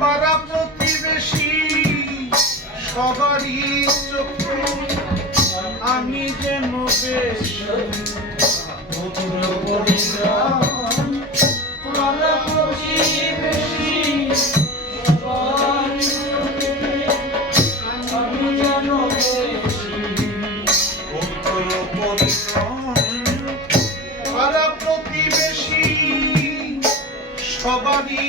পাড়া প্রতিবেশী সবারই চক্ষু আমি যেন বেশ পাড়া প্রতিবেশী সবারই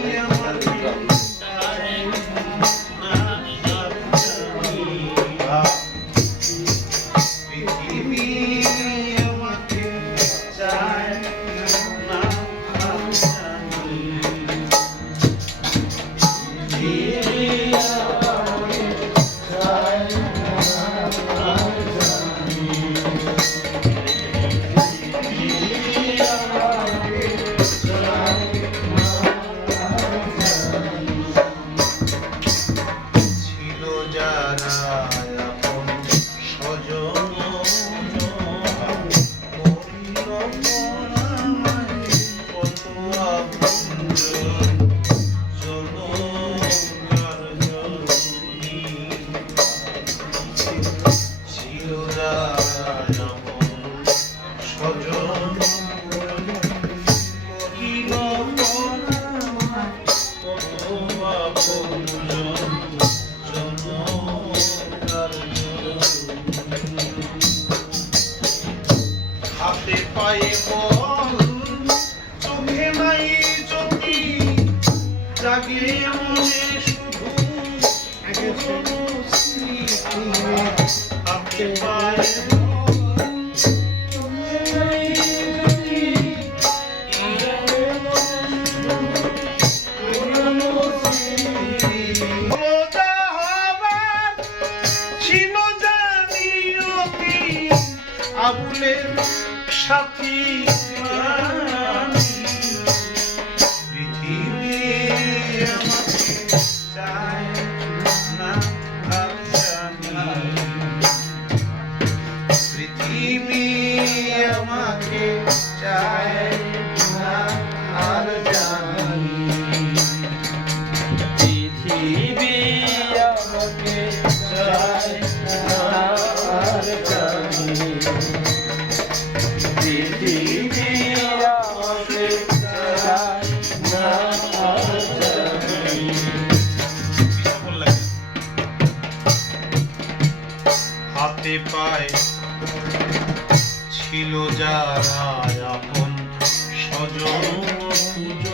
Thank you. আমাকে চায় না আর জানি। পৃথিবী আমাকে চায় ছিল যারা আপন স্বজন।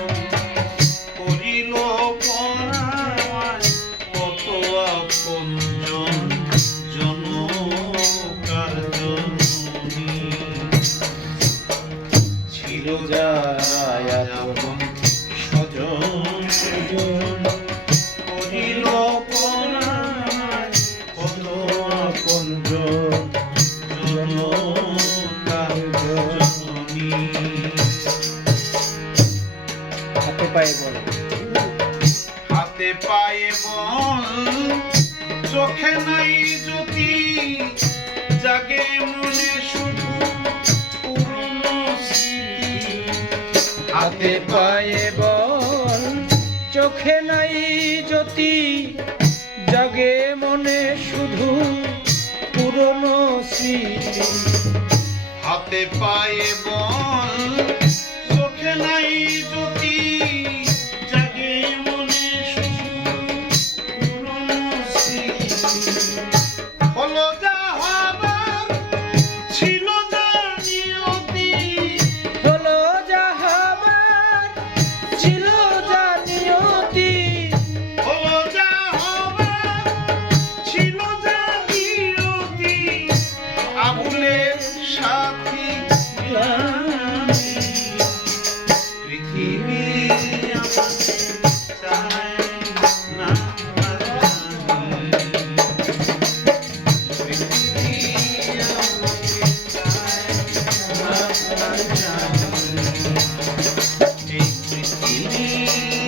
হাতে পায়ে বল। হাতে পায়ে বল, চোখে নাই জ্যোতি, জাগে মনে শুধু পুরনো হাতে পায়ে বল, চোখে নাই জ্যোতি, জাগে মনে শুধু পুরনো স্মৃতি। হাতে পায়ে বল Thank you.